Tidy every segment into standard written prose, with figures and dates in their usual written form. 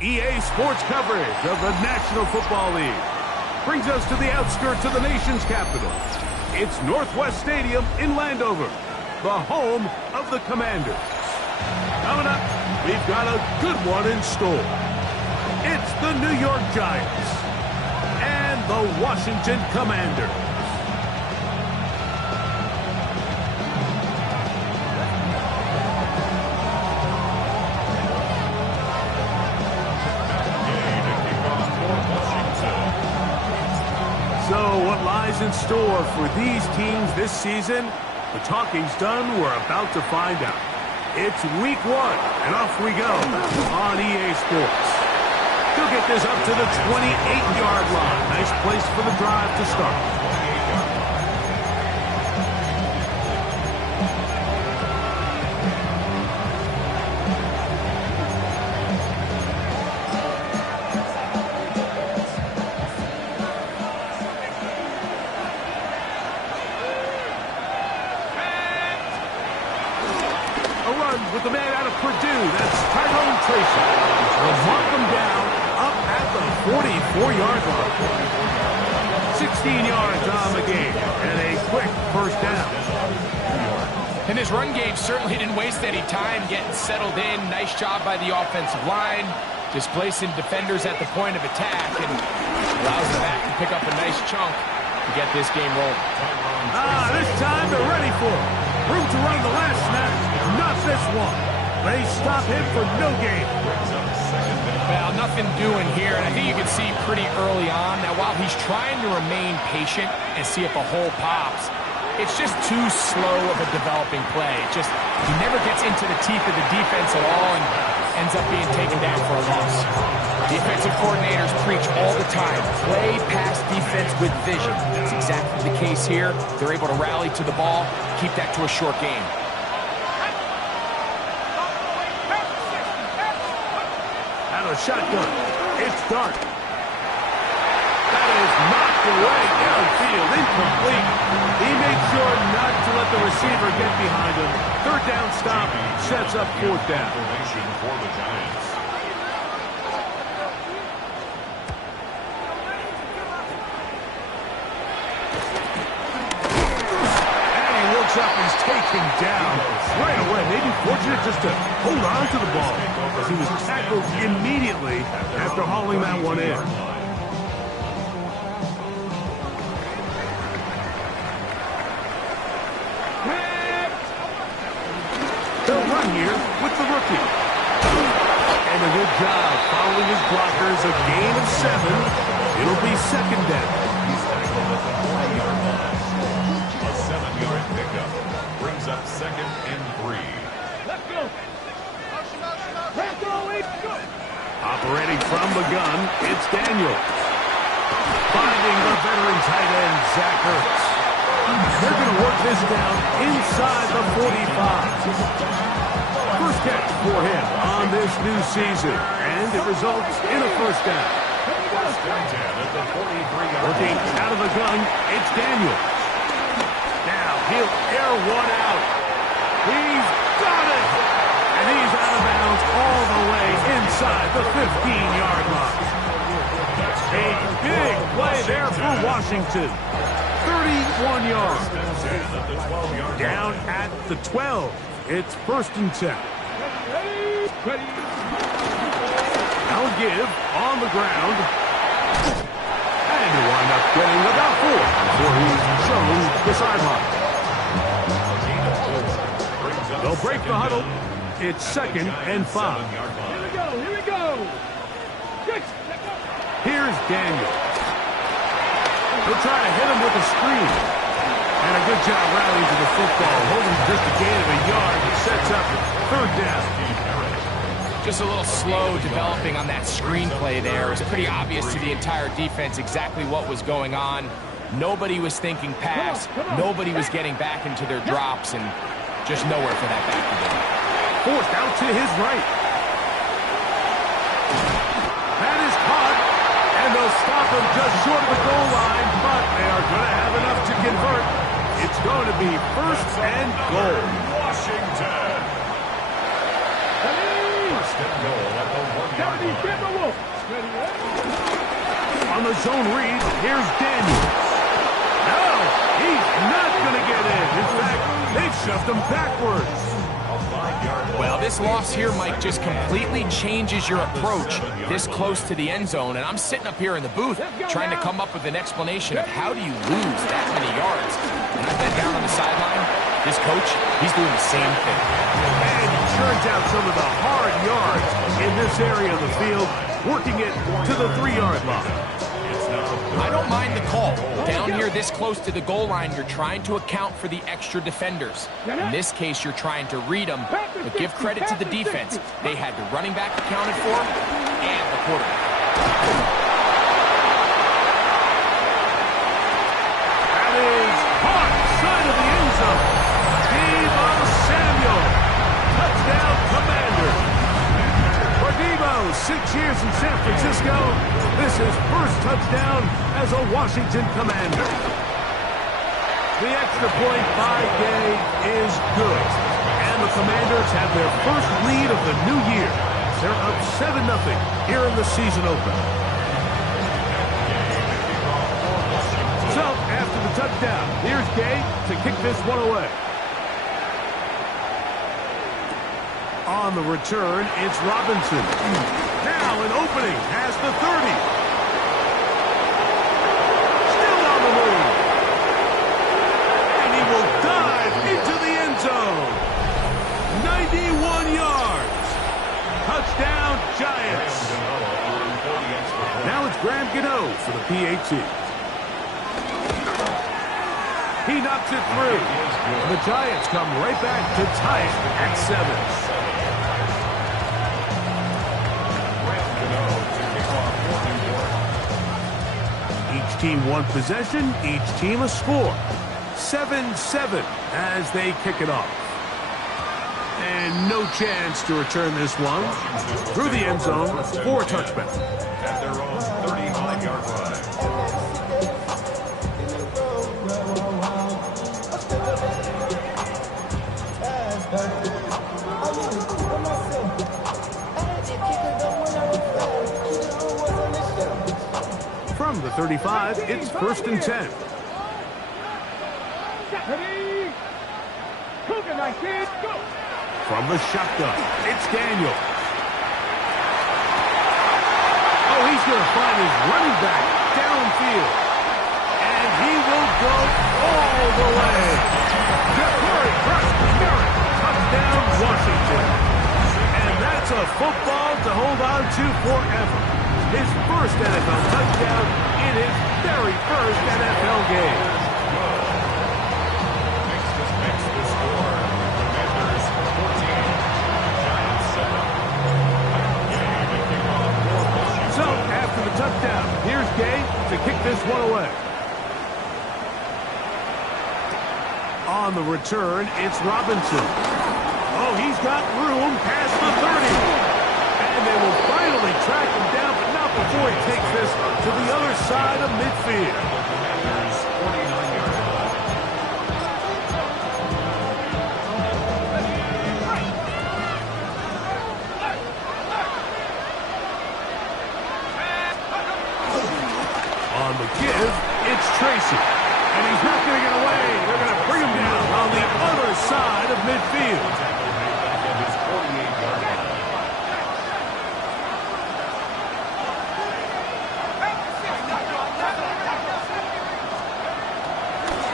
EA Sports coverage of the National Football League brings us to the outskirts of the nation's capital. It's Northwest Stadium in Landover, the home of the Commanders. Coming up, we've got a good one in store. It's the New York Giants and the Washington Commanders. So what lies in store for these teams this season? The talking's done. We're about to find out. It's week 1, and off we go on EA Sports. He'll get this up to the 28-yard line. Nice place for the drive to start. With the man out of Purdue, that's Tyrone Tracy. Will mark him down up at the 44-yard line. 16 yards on the game, and a quick first down. And this run game certainly didn't waste any time getting settled in. Nice job by the offensive line, displacing defenders at the point of attack, and allows the back to pick up a nice chunk to get this game rolling. This time they're ready for it. Room to run the last snap. Not this one. They stop him for no gain. Well, nothing doing here, and I think you can see pretty early on. Now, while he's trying to remain patient and see if a hole pops, it's just too slow of a developing play. He never gets into the teeth of the defense at all and ends up being taken down for a loss. Defensive coordinators preach all the time, play pass defense with vision. It's exactly the case here. They're able to rally to the ball, keep that to a short game. Out of shotgun, it's Dart. That is knocked away downfield, incomplete. He made sure not to let the receiver get behind him. Third down stop sets up fourth down. For the Giants. Up, he's taken down right away. Maybe fortunate just to hold on to the ball as he was tackled immediately after hauling that one in. They'll run here with the rookie. And a good job following his blockers. A gain of 7. It'll be second down. He's tackled at the 40-yard line. A 7-yard pickup brings up 2nd and 3. Let's go. Operating from the gun, it's Daniels. Finding the veteran tight end, Zach Ertz. They're going to work this down inside the 45. First catch for him on this new season, and it results in a first down. Working out of the gun, it's Daniels. Now he'll air one out. He's got it! And he's out of bounds all the way inside the 15-yard line. A big play there for Washington. 31 yards. Down at the 12. It's 1st and 10. Now give on the ground. And he'll wind up getting about 4 before he's shown the sideline. They'll break the huddle. It's 2nd and 5. Here we go. Here's Daniel. He'll try to hit him with a screen. And a good job rallying to the football. Holding just a gain of a yard. It sets up 3rd down. Just a little slow developing on that screenplay there. It was pretty obvious to the entire defense exactly what was going on. Nobody was thinking pass. Nobody was getting back into their drops, and just nowhere for that back to go. Forced out to his right. That is caught, and they'll stop him just short of the goal line, but they are going to have enough to convert. It's going to be 1st and goal. Washington. First and goal at the 1 On the zone read, here's Daniel. No, he's not going to get in. In fact, they've shoved him backwards. Well, this loss here, Mike, just completely changes your approach this close to the end zone. And I'm sitting up here in the booth trying to come up with an explanation of how do you lose that many yards. And I bet down on the sideline, this coach, he's doing the same thing. And he churns out some of the hard yards in this area of the field, working it to the 3-yard line. I don't mind the call. Down here this close to the goal line, you're trying to account for the extra defenders. In this case, you're trying to read them, but give credit to the defense. They had the running back accounted for and the quarterback. That is caught side of the end zone. Deebo Samuel. Touchdown, Commanders. For Deebo, 6 years in San Francisco, this is first touchdown as a Washington Commander. The extra point by Gay is good. And the Commanders have their first lead of the new year. They're up 7-0 here in the season opener. So, after the touchdown, here's Gay to kick this one away. On the return, it's Robinson. Now an opening past the 30. Still on the move. And he will dive into the end zone. 91 yards. Touchdown, Giants. Now it's Graham Gano for the PAT. He knocks it through. The Giants come right back to tie it at 7. Each team one possession, each team a score. 7-7 as they kick it off. And no chance to return this one. Through the end zone for a touchback. At their own 35-yard line. From the 35, it's 1st and 10. From the shotgun, it's Daniel. Oh, he's going to find his running back downfield. And he will go all the way. Ja'Cory Brooks-Garrett, touchdown, Washington. And that's a football to hold on to forever. His first NFL touchdown in his very first NFL game. Makes the score. Commanders 14, Giants 7. So, after the touchdown, here's Gay to kick this one away. On the return, it's Robinson. Oh, he's got room past the 30. And they will finally track him down, but not before he takes this to the other side of midfield. Commanders 49-yard line. On the give, it's Tracy. And he's not going to get away. They're going to bring him down on the other side of midfield. His 48-yard line.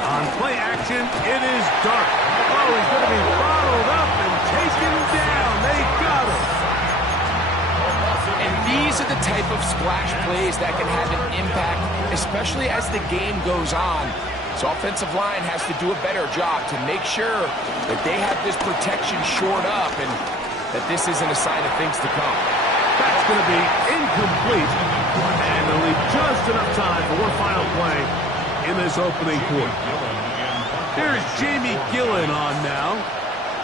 On play action, it is Dark. Oh, he's going to be bottled up and taken down. They got him. And these are the type of splash plays that can have an impact, especially as the game goes on. So offensive line has to do a better job to make sure that they have this protection shored up and that this isn't a sign of things to come. That's going to be incomplete. And they'll leave just enough time for one final play in this opening quarter. Here's Jamie Gillen on now.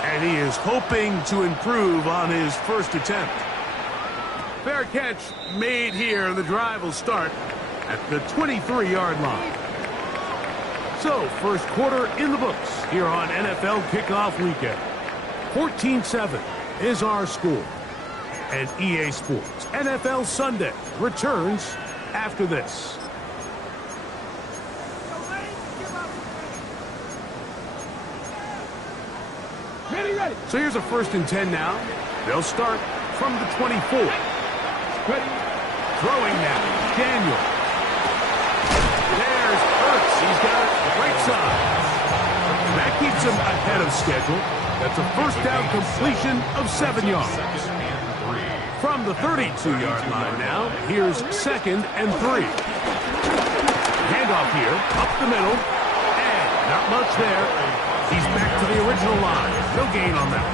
And he is hoping to improve on his first attempt. Fair catch made here. The drive will start at the 23-yard line. So, first quarter in the books here on NFL Kickoff Weekend. 14-7 is our score. And EA Sports NFL Sunday returns after this. Ready. So here's a 1st and 10 now. They'll start from the 24. Ready. Throwing now. Daniel. There's Ertz. He's got it right side. That keeps him ahead of schedule. That's a 1st down completion of 7 yards. From the 32-yard line now, here's 2nd and 3. Handoff here, up the middle, and not much there. He's back to the original line. No gain on that.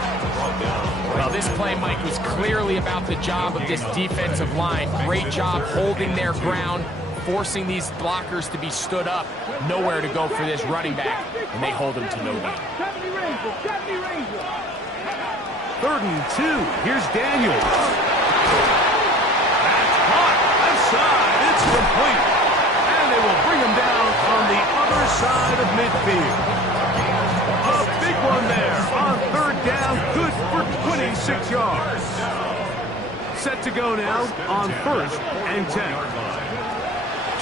Well, this play, Mike, was clearly about the job of this defensive line. Great job holding their ground, forcing these blockers to be stood up. Nowhere to go for this running back, and they hold him to no gain. 3rd and 2. Here's Daniels. That's caught. Left side. It's complete. And they will bring him down on the other side of midfield. A big one there on 3rd down. Good for 26 yards. Set to go now on 1st and 10.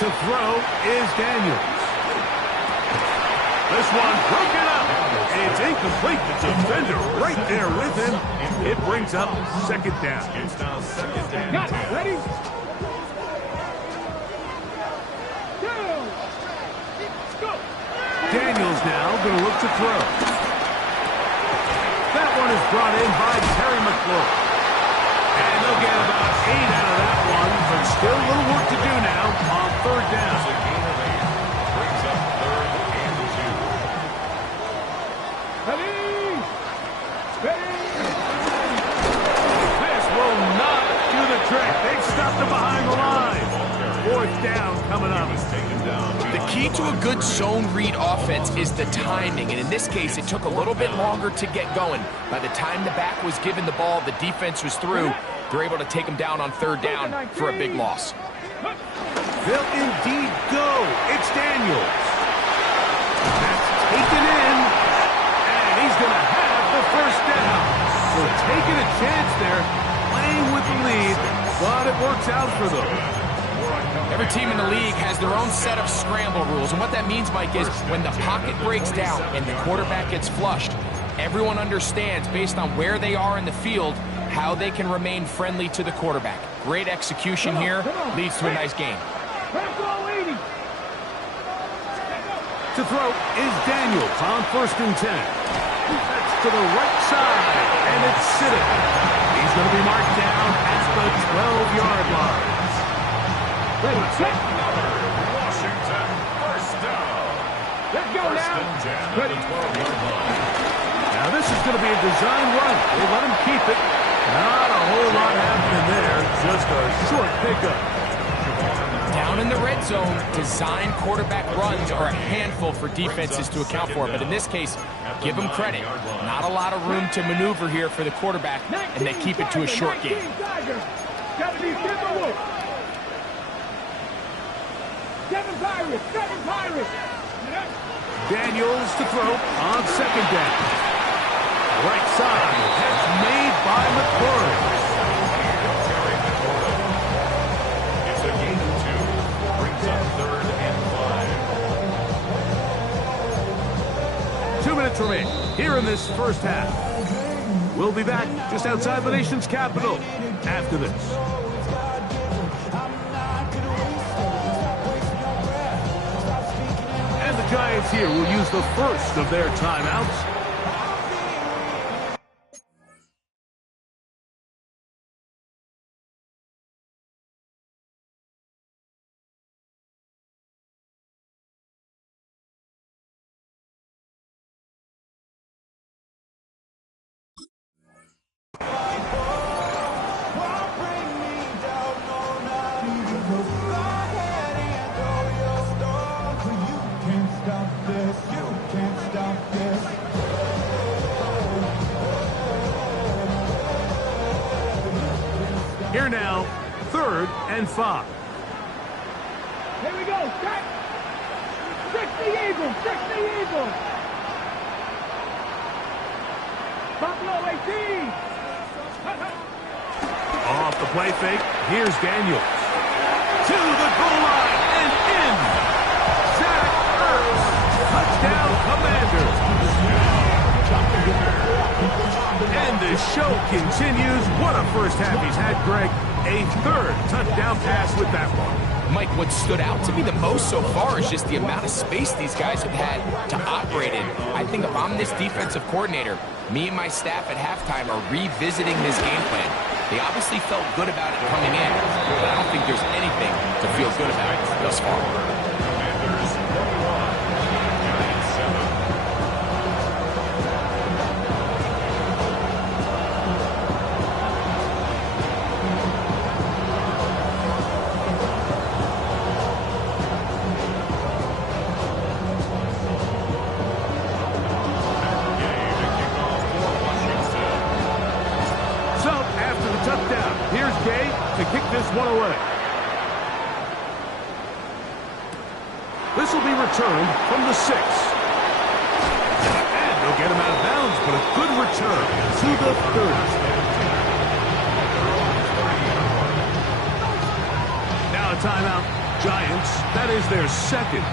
To throw is Daniels. This one broken up. It's incomplete. The defender right there with him. It brings up 2nd down. It's now 2nd down. Got it. Ready. Go. Daniels now going to look to throw. That one is brought in by Terry McLaurin. And they'll get about 8 out of that one, but still a little work to do now on 3rd down. A gain of 8 brings up 3rd and 2. Ready. This will not do the trick. They've stopped him behind the line. 4th down coming up. The key to a good zone read offense is the timing, and in this case, it took a little bit longer to get going. By the time the back was given the ball, the defense was through. They're able to take him down on 3rd down for a big loss. They'll indeed go. It's Daniels. That's taken in, and he's going to have the 1st down. So taking a chance there, playing with the lead, but it works out for them. Every team in the league has their own set of scramble rules, and what that means, Mike, is when the pocket breaks down and the quarterback gets flushed, everyone understands, based on where they are in the field, how they can remain friendly to the quarterback. Great execution here, leads to a nice game. To throw is Daniels on 1st and 10. That's to the right side, and it's sitting. He's going to be marked down at the 12-yard line. Washington, 1st down. Let's go now. Ready. 12-yard line. Now this is going to be a design run. They let him keep it. Not a whole lot happening there. Just a short pickup. Down in the red zone, design quarterback runs are a handful for defenses to account for. But in this case, give them credit. Not a lot of room to maneuver here for the quarterback, and they keep it to a short game. Seven Pirates. Daniels to throw on 2nd down. Right side. That's made by McLaurin. It's a gain of 2. Brings up 3rd and 5. 2 minutes remain here in this 1st half. We'll be back just outside the nation's capital after this. And the Giants here will use the 1st of their timeouts. Here now, 3rd and 5. Here we go. Set. Fix the Eagles. Buffalo 18. the play fake. Here's Daniels. To the goal line and in. Zach Ertz. Touchdown, Commanders. And the show continues. What a first half he's had, Greg. A third touchdown pass with that one. Mike, what stood out to me the most so far is just the amount of space these guys have had to operate in. I think if I'm this defensive coordinator, me and my staff at halftime are revisiting this game plan. They obviously felt good about it coming in, but I don't think there's anything to feel good about thus far. Commanders 41, Giants 7. To kick this one away. This will be returned from the 6. And they'll get him out of bounds, but a good return to the 30. Now a timeout. Giants, that is their second.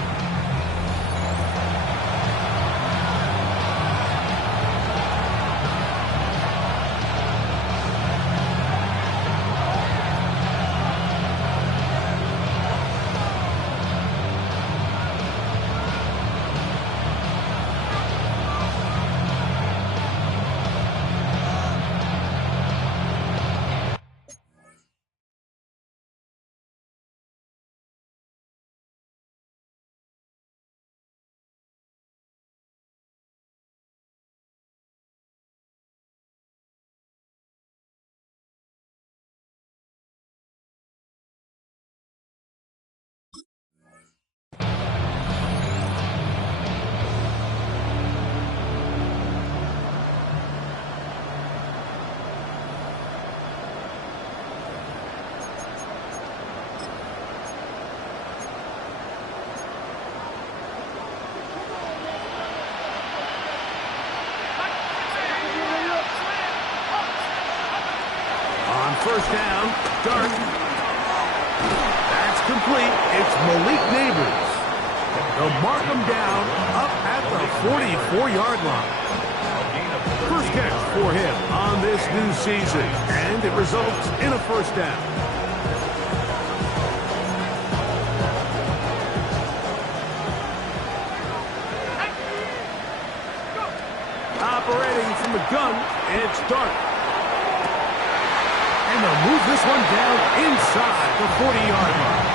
First down, Dart. That's complete. It's Malik Neighbors. They'll mark him down up at the 44-yard line. First catch for him on this new season, and it results in a first down. Operating from the gun, it's Dart. And they'll move this one down inside the 40-yard line.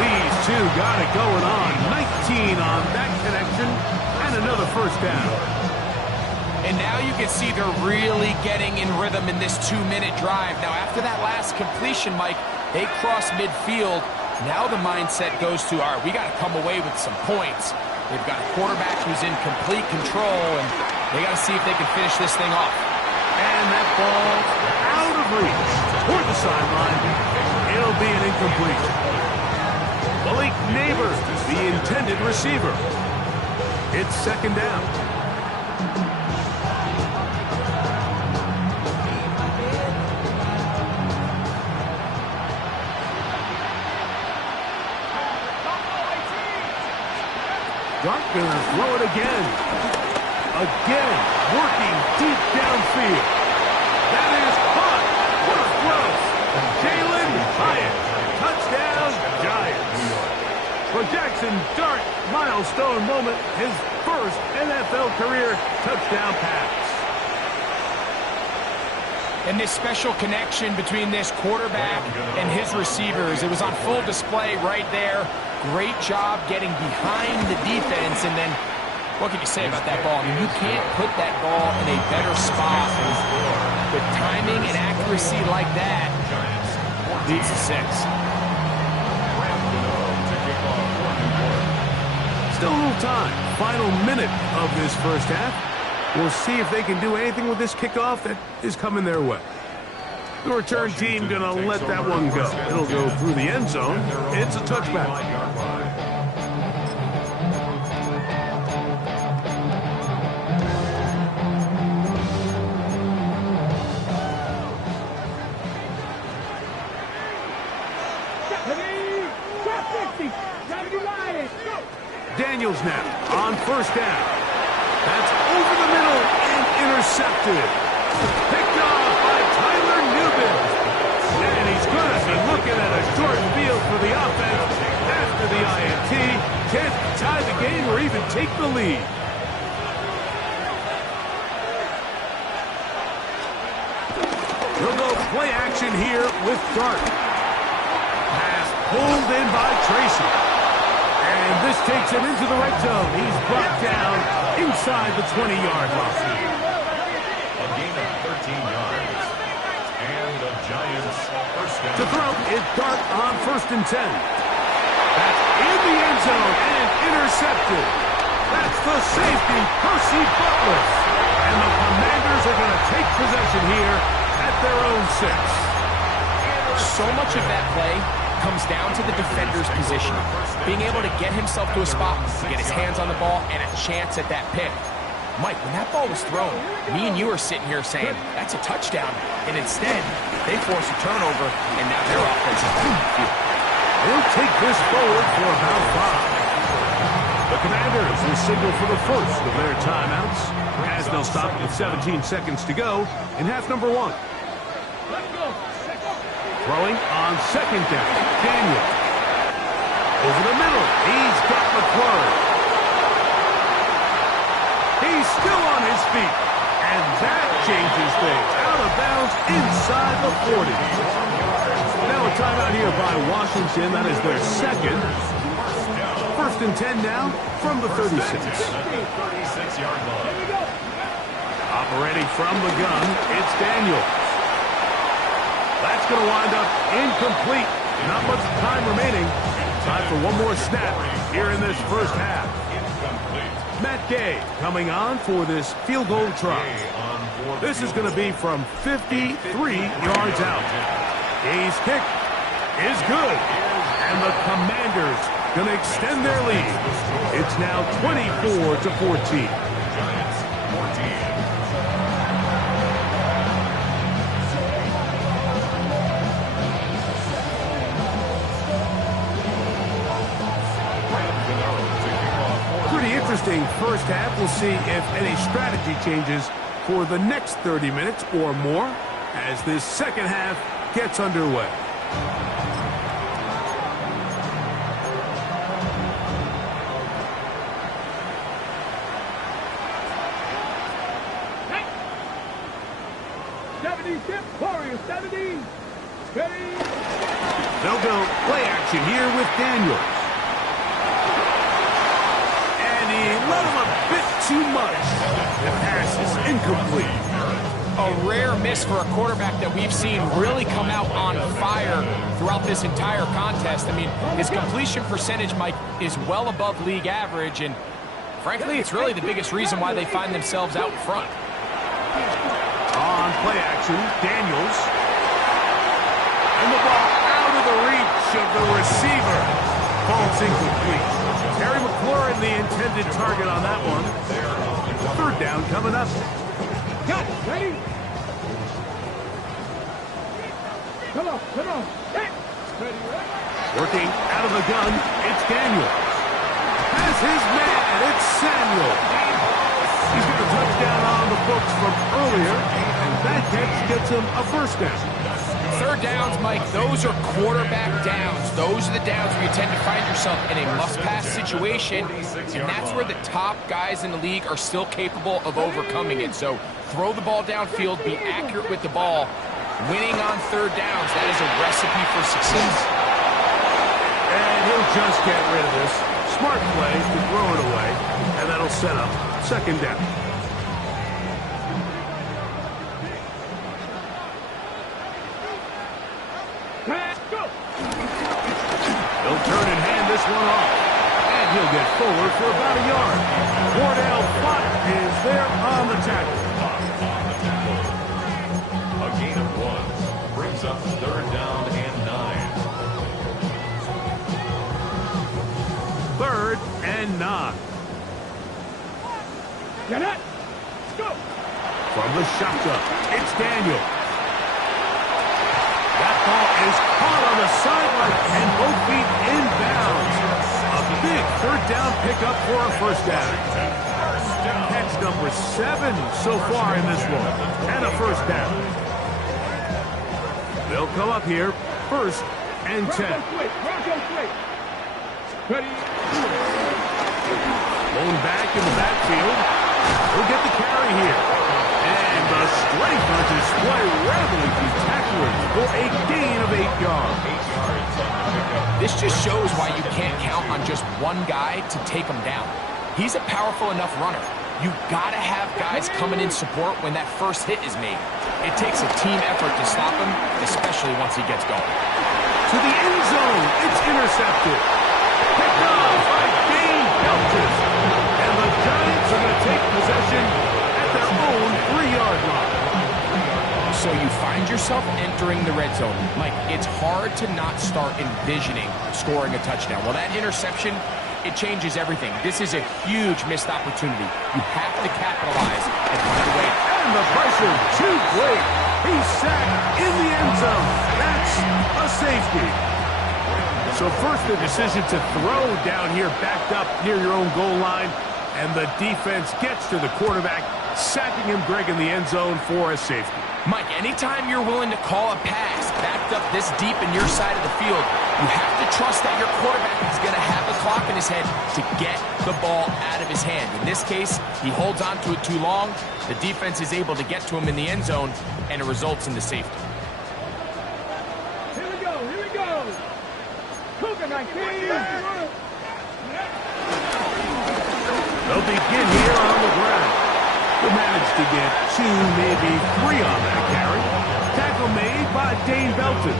These two got it going on. 19 on that connection, and another first down. And now you can see they're really getting in rhythm in this 2-minute drive. Now, after that last completion, Mike, they cross midfield. Now the mindset goes to, all right, we got to come away with some points. They've got a quarterback who's in complete control, and they got to see if they can finish this thing off. And that ball out of reach toward the sideline. It'll be an incomplete. Malik Neighbors, the intended receiver. It's second down. Dart gonna throw it again. Again, working deep downfield. That is caught. What a throw. Jalen Hyatt. Touchdown, Giants. For Jackson Dart, milestone moment, his first NFL career touchdown pass. And this special connection between this quarterback and his receivers, it was on full display right there. Great job getting behind the defense, and then what can you say about that ball? I mean, you can't put that ball in a better spot. With timing and accuracy like that, leads to 6. Still a little time. Final minute of this first half. We'll see if they can do anything with this kickoff that is coming their way. The return team going to let that one go. It'll go through the end zone. It's a touchback. Daniels now on first down. That's over the middle and intercepted. Picked off by Tyler Newman. And he's going to be looking at a short field for the offense after the INT. Can't tie the game or even take the lead. He'll go play action here with Dart. Pass pulled in by Tracy. And this takes him into the red zone. He's brought down inside the 20-yard line. A gain of 13 yards. And the Giants first down. To throw, it's Dart on 1st and 10. That's in the end zone and intercepted. That's the safety, Percy Butler. And the Commanders are going to take possession here at their own 6. So much of that play comes down to the defender's position. Being able to get himself to a spot, get his hands on the ball, and a chance at that pick. Mike, when that ball was thrown, me and you are sitting here saying, that's a touchdown. And instead, they force a turnover, and now their offense is on the field. They'll take this forward for about 5. The Commanders will signal for the first of their timeouts as they'll stop with 17 seconds to go in half number 1. Throwing on 2nd down, Daniel. Over the middle, he's got McClure. He's still on his feet, and that changes things. Out of bounds inside the 40. Now a timeout here by Washington. That is their second. 1st and 10 now from the 36. 36-yard line. Operating from the gun, it's Daniel. That's going to wind up incomplete. Not much time remaining. Time for one more snap here in this first half. Matt Gay coming on for this field goal try. This is going to be from 53 yards out. Gay's kick is good. And the Commanders going to extend their lead. It's now 24-14. Giants 14. Interesting first half. We'll see if any strategy changes for the next 30 minutes or more as this second half gets underway. Warriors 70. Ready. They'll go play action here with Daniels. Let him a bit too much. The pass is incomplete. A rare miss for a quarterback that we've seen really come out on fire throughout this entire contest. I mean, his completion percentage, Mike, is well above league average, and frankly, it's really the biggest reason why they find themselves out in front. On play action, Daniels. And the ball out of the reach of the receiver. Ball's incomplete. Terry McLaurin, the intended target on that one. 3rd down coming up. Got it. Ready? Come on. Hey. Ready. Working out of the gun, it's Daniel. Has his man, it's Samuel. He's got a touchdown on the books from earlier, and that catch gets him a 1st down. 3rd downs, Mike, those are quarterback downs. Those are the downs where you tend to find yourself in a must-pass situation, and that's where the top guys in the league are still capable of overcoming it. So throw the ball downfield, be accurate with the ball. Winning on 3rd downs, that is a recipe for success. And he'll just get rid of this. Smart play to throw it away, and that'll set up 2nd down. He'll turn and hand this one off. And he'll get forward for about a yard. Wardell Fott is there on the tackle. A gain of 1 brings up 3rd down and 9. 3rd and 9. Get it. Let's go. From the shotgun, it's Daniel. That ball is caught on the sideline and both feet inbounds. A big third down pickup for a first down. Catch number 7 so far in this one. And a first down. They'll come up here, 1st and 10. Ready. Blown back in the backfield. He'll get the carry here. And the strength on display, rattling through tacklers for a gain of 8 yards. This just shows why you can't count on just one guy to take him down. He's a powerful enough runner. You've got to have guys coming in support when that first hit is made. It takes a team effort to stop him, especially once he gets going. To the end zone, it's intercepted. Picked off by Dane Belton. And the Giants are going to take possession at their own 3-yard line. So you find yourself entering the red zone. Mike, it's hard to not start envisioning scoring a touchdown. Well, that interception, it changes everything. This is a huge missed opportunity. You have to capitalize and find a way. And the pressure too great. He's sacked in the end zone. That's a safety. So first the decision to throw down here backed up near your own goal line. And the defense gets to the quarterback, sacking him, Greg, in the end zone for a safety. Mike, anytime you're willing to call a pass backed up this deep in your side of the field, you have to trust that your quarterback is going to have the clock in his head to get the ball out of his hand. In this case, he holds on to it too long. The defense is able to get to him in the end zone, and it results in the safety. Here we go. Cougar 19. They'll begin here on the ground. He'll manage to get 2, maybe 3 on that carry. Tackle made by Dane Belton.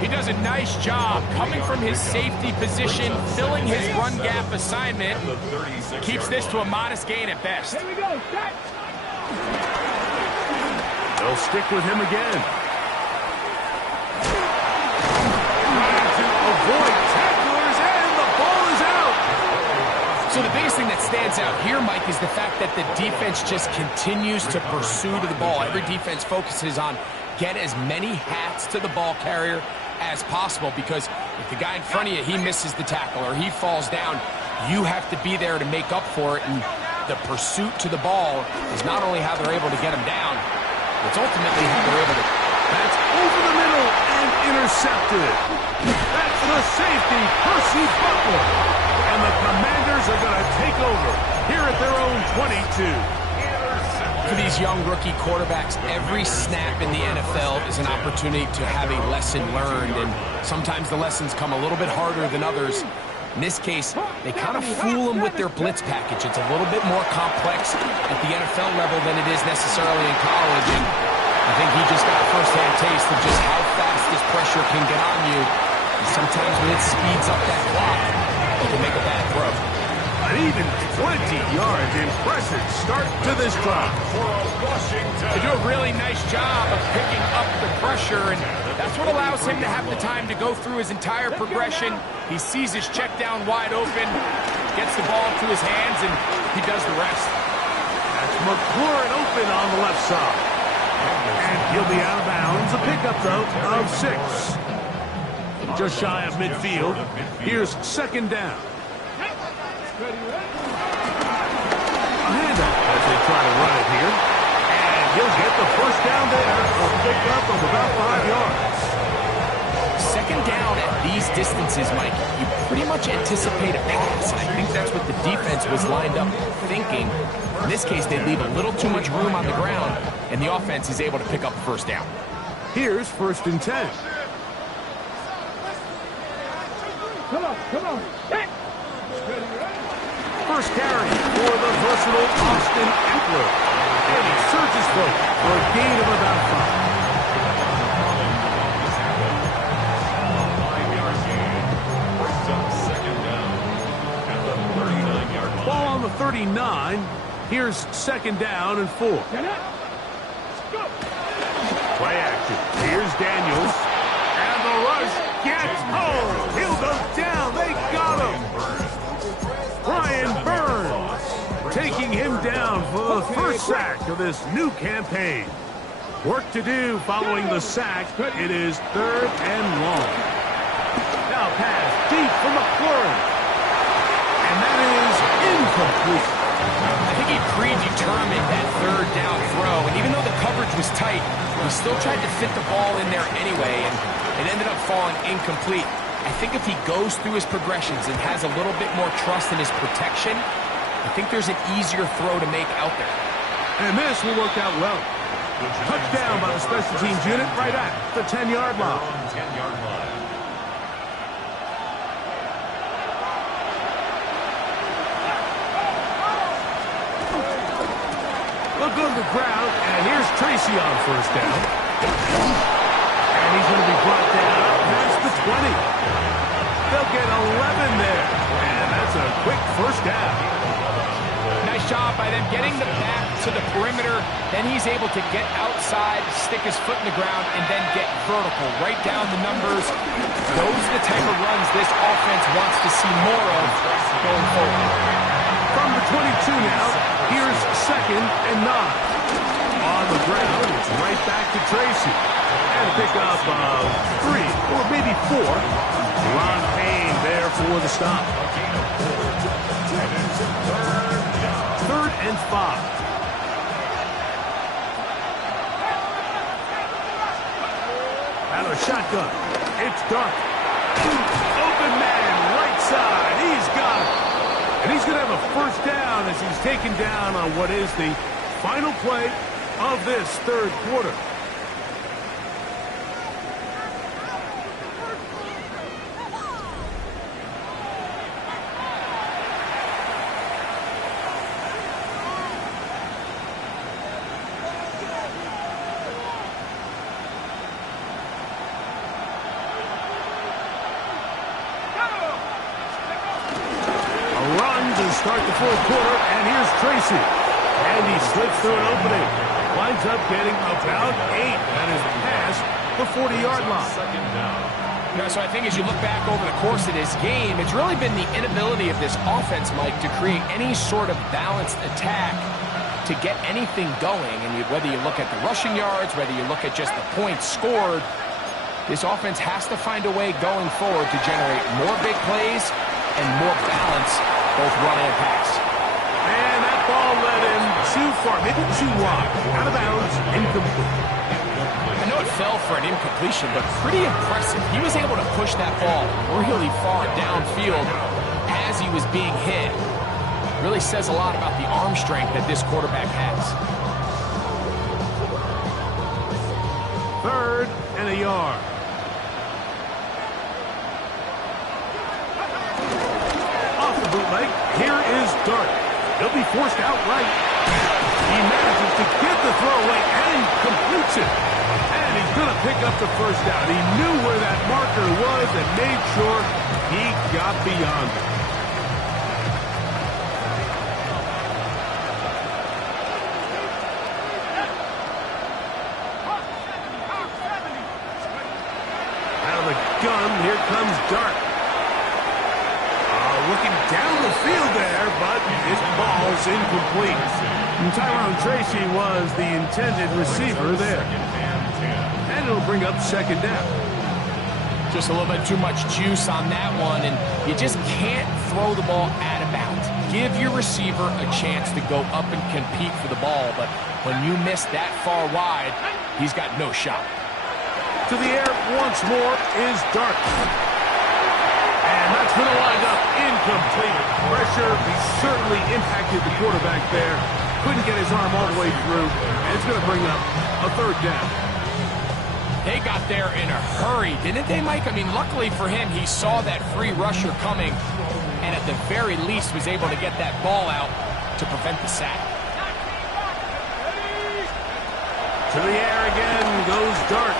He does a nice job coming from his safety position, filling his run gap assignment. Keeps this to a modest gain at best. Here we go. Set. They'll stick with him again. Trying to avoid tacklers, and the ball is out. So the biggest thing that stands out here, Mike, is the fact that the defense just continues to pursue to the ball. Every defense focuses on get as many hats to the ball carrier as possible, because if the guy in front of you, he misses the tackle or he falls down, you have to be there to make up for it. And the pursuit to the ball is not only how they're able to get him down, it's ultimately how they're able to... That's over the middle and intercepted. That's the safety, Percy Butler. And the Commanders are going to take over here at their own 22. For these young rookie quarterbacks, every snap in the NFL is an opportunity to have a lesson learned, and sometimes the lessons come a little bit harder than others. In this case, they kind of fool them with their blitz package. It's a little bit more complex at the NFL level than it is necessarily in college, and I think he just got a first-hand taste of just how fast this pressure can get on you. And sometimes when it speeds up that clock, you can make a bad throw. An even 20 yards. Impressive start to this drive. They do a really nice job of picking up the pressure, and that's what allows him to have the time to go through his entire progression. He sees his check down wide open, gets the ball to his hands, and he does the rest. That's McLaurin open on the left side. And he'll be out of bounds. A pickup, though, of 6. Just shy of midfield. Here's 2nd down. A handoff as they try to run it here. And he'll get the first down there. A pickup of about 5 yards. 2nd down at these distances, Mike, you pretty much anticipate a pass, and I think that's what the defense was lined up thinking. In this case, they leave a little too much room on the ground, and the offense is able to pick up the first down. Here's 1st and 10. Come on. Set. First carry for the versatile Austin Eckler. And he surges forward for a gain of about 5. Ball on the 39. Here's 2nd down and 4. Play action. Here's Daniels. And the rush gets home. He'll go down. They got him. Brian Burns taking him down for the first sack of this new campaign. Work to do following the sack. It is 3rd and long. Now pass deep for McLaurin. incomplete. I think he predetermined that third down throw, and even though the coverage was tight, he still tried to fit the ball in there anyway, and it ended up falling incomplete. I think if he goes through his progressions and has a little bit more trust in his protection, I think there's an easier throw to make out there. And this will work out well. Touchdown by the special teams unit right at the 10-yard line. 10-yard line. They'll go to the ground, and here's Tracy on first down. And he's going to be brought down past the 20. They'll get 11 there, and that's a quick first down. Nice job by them getting the back to the perimeter. Then he's able to get outside, stick his foot in the ground, and then get vertical. Right down the numbers. Those are the type of runs this offense wants to see more of going forward. From the 22 now, here's 2nd and 9. On the ground, it's right back to Tracy. And a pickup of 3, or maybe 4. Ron Payne there for the stop. 3rd and 5. Out of a shotgun. It's dark. Open man, right side. He's got it. And he's going to have a first down as he's taken down on what is the final play of this third quarter. Start the fourth quarter, and here's Tracy. And he slips through an opening. Winds up getting about 8. That is past the 40-yard line. 2nd down. Yeah, so I think as you look back over the course of this game, it's really been the inability of this offense, Mike, to create any sort of balanced attack to get anything going. And whether you look at the rushing yards, whether you look at just the points scored, this offense has to find a way going forward to generate more big plays and more balance, both run and pass. And that ball led him too far, maybe too wide. Out of bounds, incomplete. I know it fell for an incompletion, but pretty impressive. He was able to push that ball really far downfield as he was being hit. Really says a lot about the arm strength that this quarterback has. 3rd and a yard. Bootleg. Here is Dart. He'll be forced out right. He manages to get the throw away and completes it. And he's going to pick up the first down. He knew where that marker was and made sure he got beyond it. Out of the gun, here comes Dart. Looking down the field there, but his ball's incomplete. And Tyrone Tracy was the intended receiver there. And it'll bring up 2nd down. Just a little bit too much juice on that one, and you just can't throw the ball out of bounds. Give your receiver a chance to go up and compete for the ball, but when you miss that far wide, he's got no shot. To the air once more is Dart. And that's going to wind up incomplete. Pressure certainly impacted the quarterback there. Couldn't get his arm all the way through. And it's going to bring up a 3rd down. They got there in a hurry, didn't they, Mike? I mean, luckily for him, he saw that free rusher coming and at the very least was able to get that ball out to prevent the sack. To the air again goes Dart.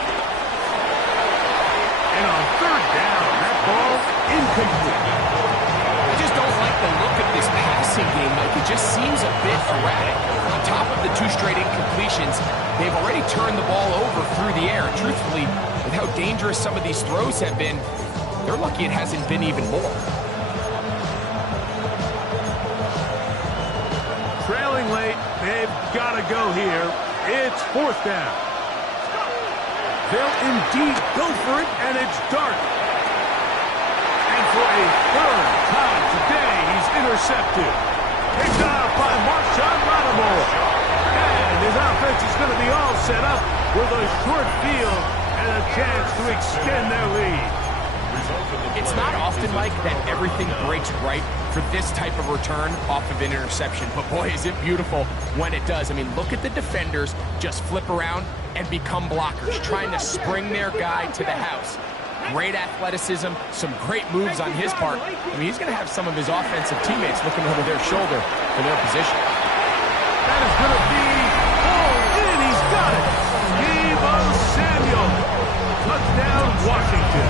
And on 3rd down, that ball incomplete. I just don't like the look of this passing game, Mike. It just seems a bit erratic. On top of the 2 straight incompletions, they've already turned the ball over through the air. Truthfully, with how dangerous some of these throws have been, they're lucky it hasn't been even more. Trailing late, they've got to go here. It's 4th down. They'll indeed go for it, and it's Dart. And for a 3rd time today, he's intercepted. set up with a short field and a chance to extend their lead. It's not often, Mike, that everything breaks right for this type of return off of an interception. But boy, is it beautiful when it does. I mean, look at the defenders just flip around and become blockers, trying to spring their guy to the house. Great athleticism, some great moves on his part. I mean, he's going to have some of his offensive teammates looking over their shoulder for their position. That is going to be all in. He's got it. Deebo Samuel. Touchdown, Washington.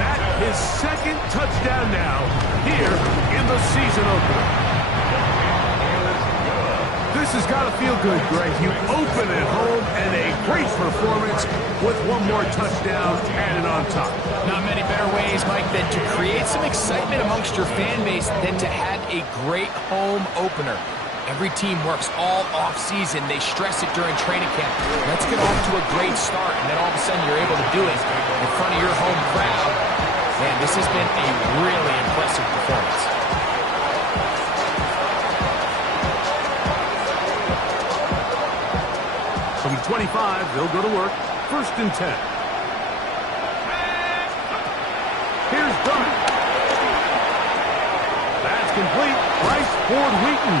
That is second touchdown now here in the season opener. This has got to feel good, Greg. You open at home and a great performance with one more touchdown added on top. Not many better ways, Mike, than to create some excitement amongst your fan base than to have a great home opener. Every team works all off-season. They stress it during training camp. Let's get off to a great start, and then all of a sudden you're able to do it in front of your home crowd. Man, this has been a really impressive performance. From 25, they'll go to work. 1st and 10. Here's Dunn. That's complete. Rice Ford Wheaton.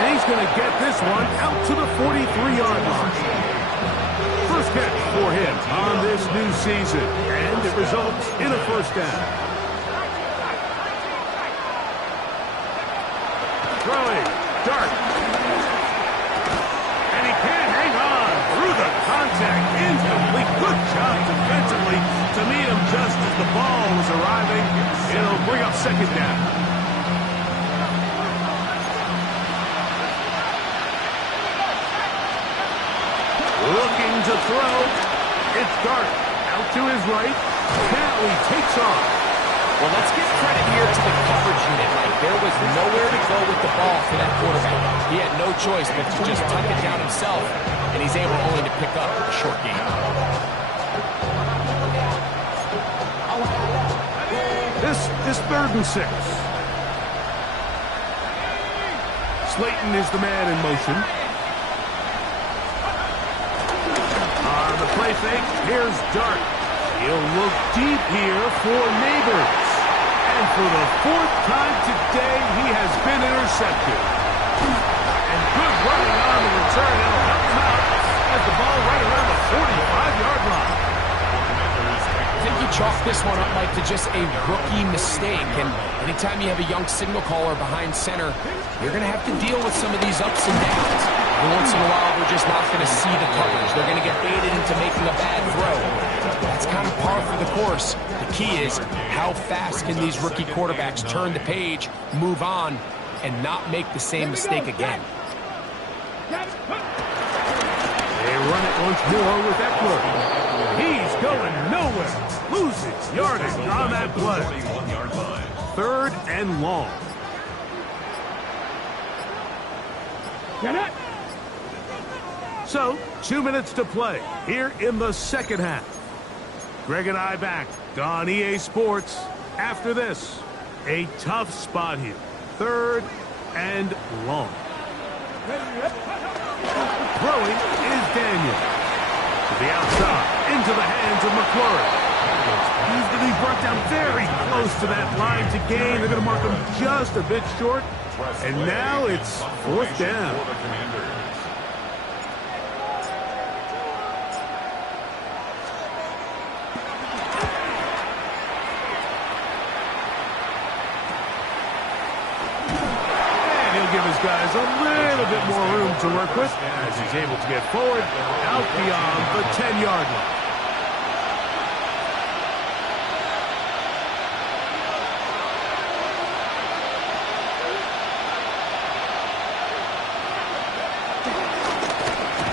And he's going to get this one out to the 43-yard line. First catch for him on this new season. And it results in a first down. Throwing. Dart. And he can't hang on through the contact. Incomplete. Good job defensively to meet him just as the ball was arriving. It'll bring up second down. Looking to throw. It's Dart. Out to his right. Now he takes off. Well, let's give credit here to the coverage unit, Mike. There was nowhere to go with the ball for that quarterback. He had no choice but to just tuck it down himself, and he's able only to pick up a short gain. This is 3rd and 6. Slayton is the man in motion. On the play fake, here's Dart. He'll look deep here for Neighbors. And for the 4th time today, he has been intercepted. And good running on the return. It'll help him out as the ball right around the 45-yard line. I think you chalk this one up, Mike, to just a rookie mistake. And anytime you have a young signal caller behind center, you're going to have to deal with some of these ups and downs. And once in a while, they're just not going to see the coverage. They're going to get baited into making a bad throw. That's kind of par for the course. The key is how fast can these rookie quarterbacks turn the page, move on, and not make the same mistake again. They run it once more with Eckler. He's going nowhere. Loses yardage on that play. 3rd and long. Get it. So, 2 minutes to play here in the second half. Greg and I back on EA Sports. After this, a tough spot here. 3rd and long. Throwing is Daniel. To the outside, into the hands of McClure. He's going to be brought down very close to that line to gain. They're going to mark him just a bit short. And now it's 4th down. Give his guys a little bit more room to work with as he's able to get forward out beyond the 10-yard line.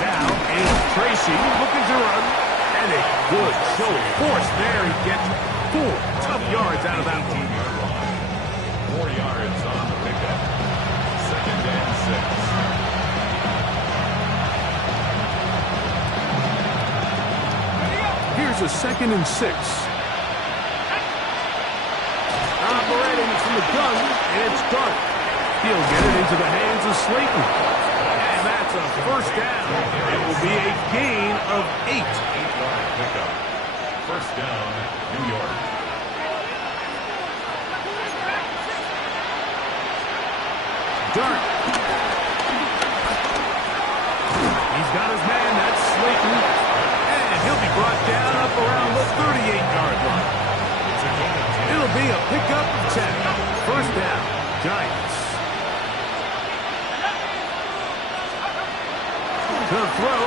Now is Tracy looking to run, and a good show of force there. He gets 4 tough yards out of that one. 4 yards on the pickup. 2nd and 6. Here's a 2nd and 6. Operating from the gun, and it's Dart. He'll get it into the hands of Slayton. And that That's a first down. It will be a gain of 8. 8-yard pickup. First down, New York. Dart. He's got his man. That's Slayton. And he'll be brought down up around the 38-yard line. It'll be a pickup of 10. First down, Giants. To throw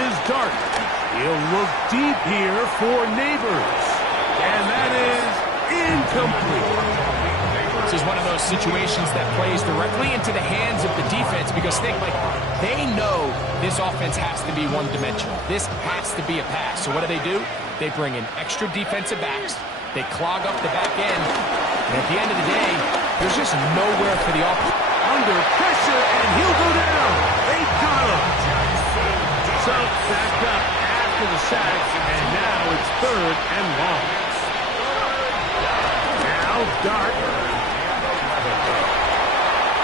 is Dart. He'll look deep here for Neighbors. And that is incomplete. This is one of those situations that plays directly into the hands of the defense because they know this offense has to be one-dimensional. This has to be a pass. So what do? They bring in extra defensive backs. They clog up the back end. And at the end of the day, there's just nowhere for the offense. Under pressure, and he'll go down. They got him. So backed up after the sack, and now it's 3rd and long. Now Dart.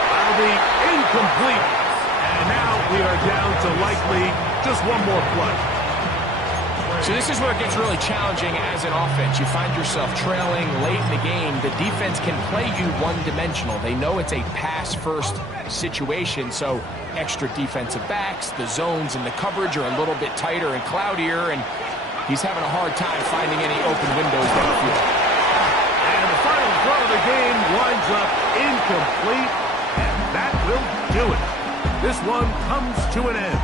That'll be incomplete. And now we are down to likely just one more play. So this is where it gets really challenging as an offense. You find yourself trailing late in the game. The defense can play you one-dimensional. They know it's a pass-first situation, so extra defensive backs, the zones and the coverage are a little bit tighter and cloudier, and he's having a hard time finding any open windows downfield. And the final throw of the game winds up incomplete, and that will do it. This one comes to an end.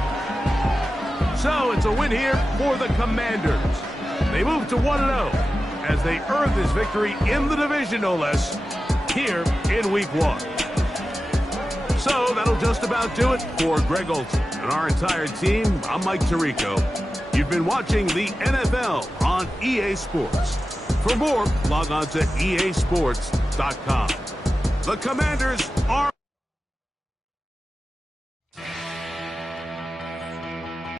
So it's a win here for the Commanders. They move to 1-0 as they earn this victory in the division, no less, here in Week 1. So that'll just about do it for Greg Olson and our entire team. I'm Mike Tirico. You've been watching the NFL on EA Sports. For more, log on to easports.com. The Commanders are